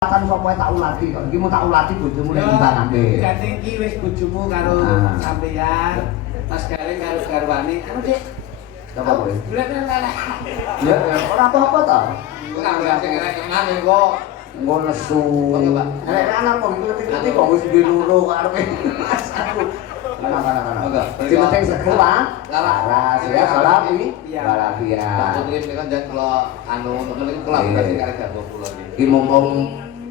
Kan sapa tak ulati kok. Iki mau tak ulati bojomu nek timbangake. Ganti iki wis bojomu karo sampeyan. Mas Garing karo garwane. Anu, Dik. Apa kowe? Golekne leleh. Ya, ora apa-apa ta. Ora ora sing enak kok. Engko nesu. Nek anak kok ngerti-ngerti kok wis duwe loro karepe. Mana. Sing penting seger, Pak. Laras ya, salam iki. Walafiat. Putri ini kan jangan kalau anu temen iki kelap kasih karek gak kula iki. Iki mumpung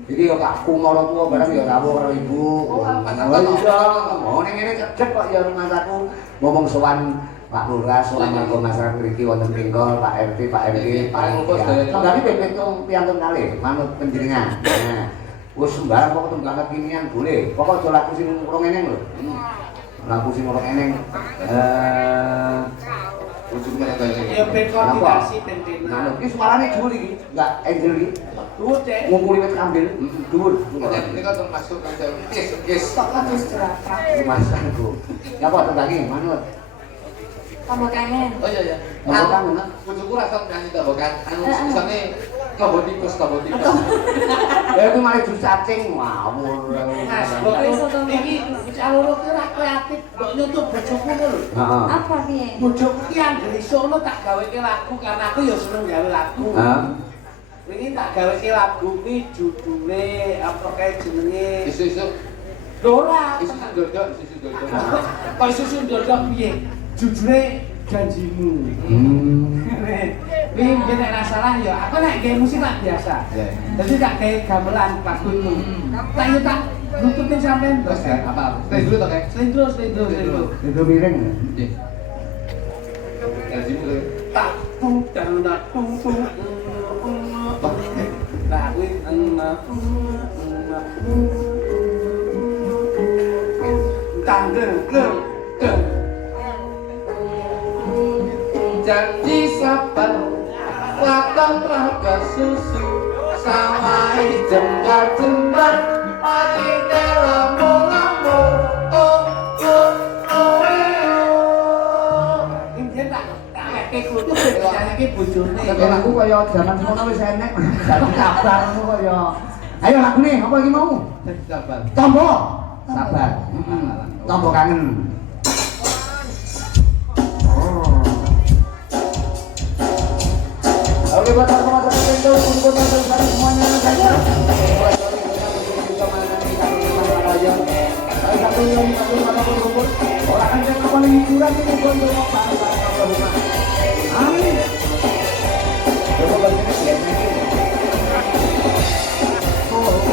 iki yo kakku marang tuwa barang yo rawuh karo ibu. Oh iya. Oh ning ngene cedhek kok ya rumah saku. Mumpung sowan Pak Lurah, sowan warga masyarakat mriki wonten Pingkol, Pak RT, Pak RW, Pak RT. Tapi pitung piantun kalih manut panjenengan. Nah, wis sembarang kok tunggangan kinian boleh. Pokok aja laku sing urung eneng lho. Laku sing urung eneng. Ujung mana kayak Ya ben koordinasi ben Nah, iki suarane dhuwur iki, enggak angel iki. Dhuwur, Dik. Ngumpuli wit kambil, dhuwur. ini kan termasuk kan kes. Kok kan wis jerakah. Masaku. Ya apa tembaki manut. Kamu kangen. Oh iya. Apa kangen? Ujungku rasa nyanyi tak bukan. Anu misalnya kabut tikus. Ya itu malah jus cacing ngawur. Mas, iki caloro ki ora kreatif, mbok nyutup bojoku lho. Heeh. Apa piye? Bojoku ki anggere sono tak gaweke lagu karena aku ya seneng gawe lagu. Heeh. Ini tak gaweke lagu ki judule apa kae jenenge? Isu-isu. Dora. Isu dodok. Kok isu ndodok piye? Judule janjimu. Ini nek ora salah ya, aku nek gawe musik tak biasa. Jadi tak gawe gamelan lagu itu. Tak yo tak nutupin sampean terus ya. Apa? Stay dulu toh, Kak. Selindro. Itu miring. Nggih. Janjimu lho. Tak tung tung. Nah, kuwi tangger. Janji sabar lakon raga susu sawai jembar pati telamu Ini tak kayak kudu iki bojone. Tapi aku kaya zaman semono wis enek. Dadi kabar ngono kaya. Ayo lagune apa iki mau? sabar. Tombo. Sabar. Tombo kangen. Oke, buat teman-teman itu untuk teman-teman semuanya saya. Orang yang paling hiburan itu untuk barang-barang amin. Coba balik Oh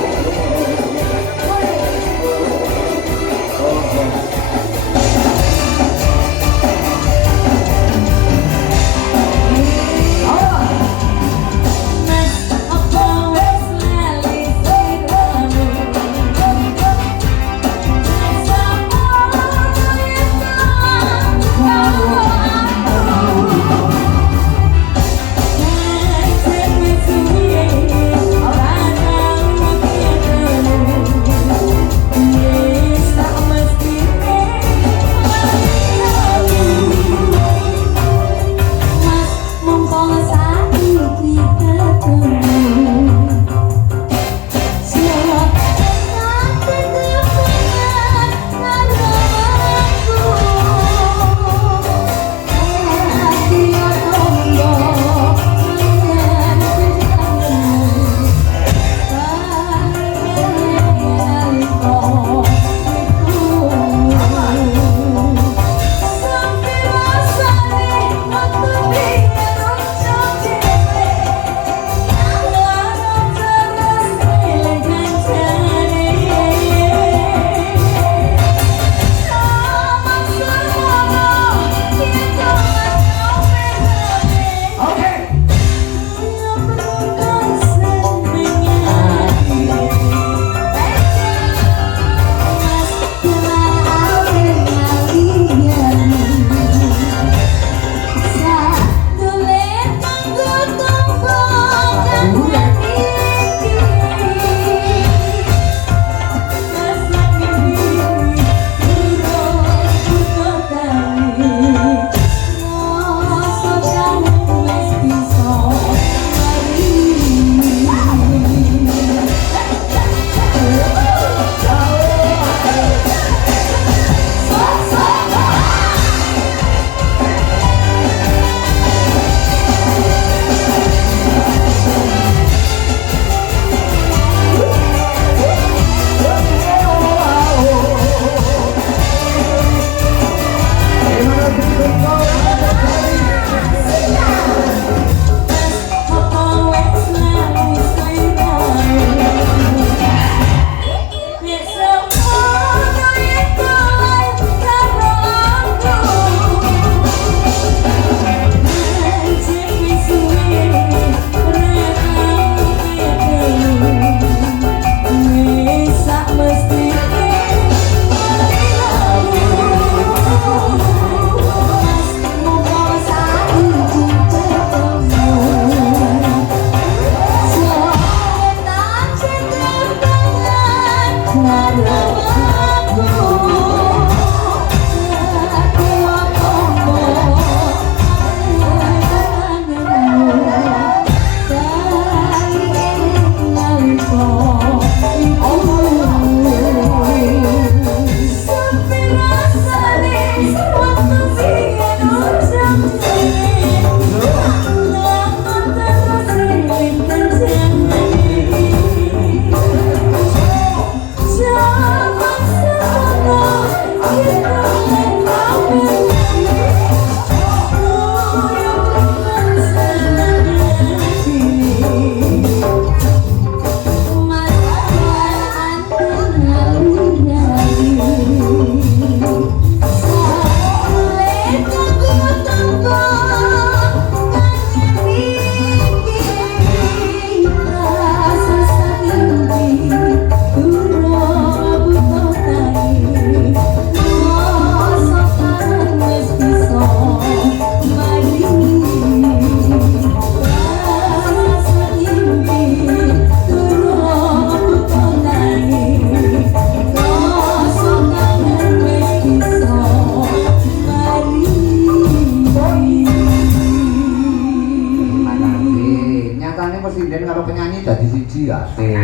presiden karo penyanyi dadi siji ya sih.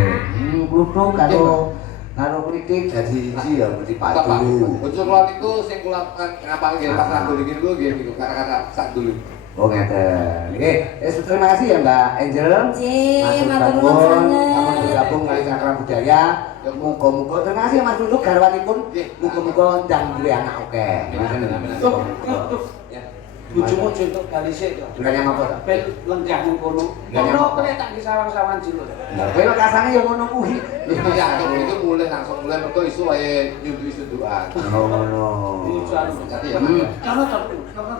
Kluthuk karo kritik dadi siji ya mesti padu. Unsur kula niku sing kula ngapal nggih Pak Ranggo iki niku nggih niku kata-kata sak dulu. Oh ngeten. Nggih, terima kasih ya Mbak Angel. Nggih, matur nuwun sanget. Sampun bergabung kali Cakra Budaya. Ya muga-muga terima kasih Mas Duduk garwanipun. Muga-muga ndang duwe anak oke. Bojomu jentuk kali sik to. Bulannya apa to? Ben lenggah nang kono. Kono kene tak disawang-sawangan jero. Lah kowe kasane ya ngono kuwi. Ya itu mulai langsung mulai mergo isu wae nyuntuk-nyuntukan. Ngono. Kono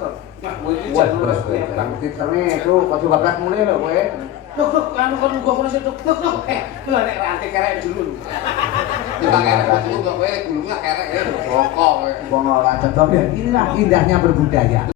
to. Nah, kowe iki Wah, jan terus kowe. Titerne itu kok bablas mulai lho kowe. Tuk, anu kon gua kono sik tuk. Kuwi nek rantai kerek dulu. Kita kerek kowe kowe gulungnya kerek ya rokok kowe. Wong ora cocok ya. Inilah indahnya berbudaya.